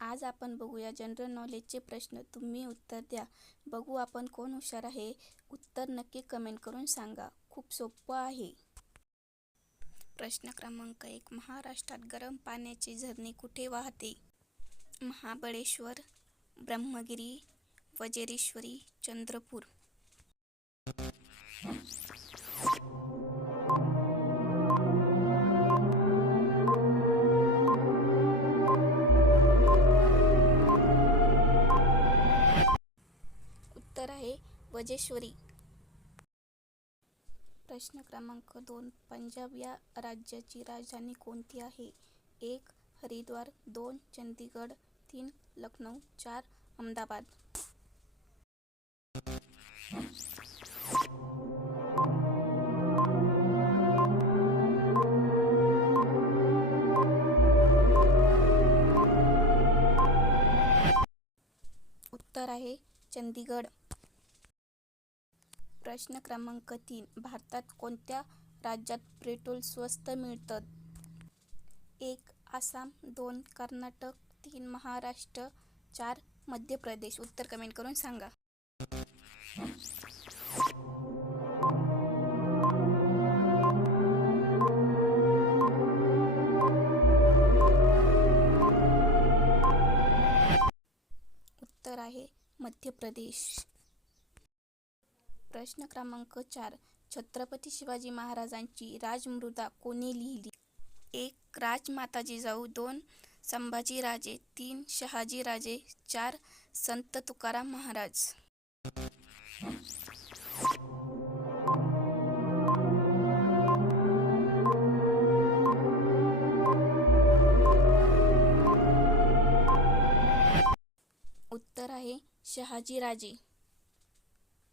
आज आपण बघूया जनरल नॉलेजचे प्रश्न. तुम्ही उत्तर द्या. बघू आपण कोण हुशार आहे. उत्तर नक्की कमेंट करून सांगा. खूप सोपं आहे. प्रश्न क्रमांक एक. महाराष्ट्रात गरम पाण्याची झरणे कुठे वाहते? महाबळेश्वर ब्रह्मगिरी वजेरेश्वरी चंद्रपूर. उत्तर आहे वजेश्वरी. प्रश्न क्रमांक दोन पंजाब या राज्याची राजधानी कोणती आहे? एक हरिद्वार दोन चंदीगड तीन लखनौ चार अहमदाबाद. उत्तर आहे चंदीगड प्रश्न क्रमांक तीन भारतात कोणत्या राज्यात पेट्रोल स्वस्त मिळतं? एक आसाम दोन कर्नाटक तीन महाराष्ट्र चार मध्य प्रदेश. उत्तर कमेंट करून सांगा. उत्तर आहे मध्य प्रदेश. प्रश्न क्रमांक चार छत्रपती शिवाजी महाराजांची राजमृदा कोणी लिहिली? एक राजमाता जिजाऊ दोन संभाजीराजे तीन शहाजीराजे चार संत तुकाराम महाराज. उत्तर आहे शहाजीराजे.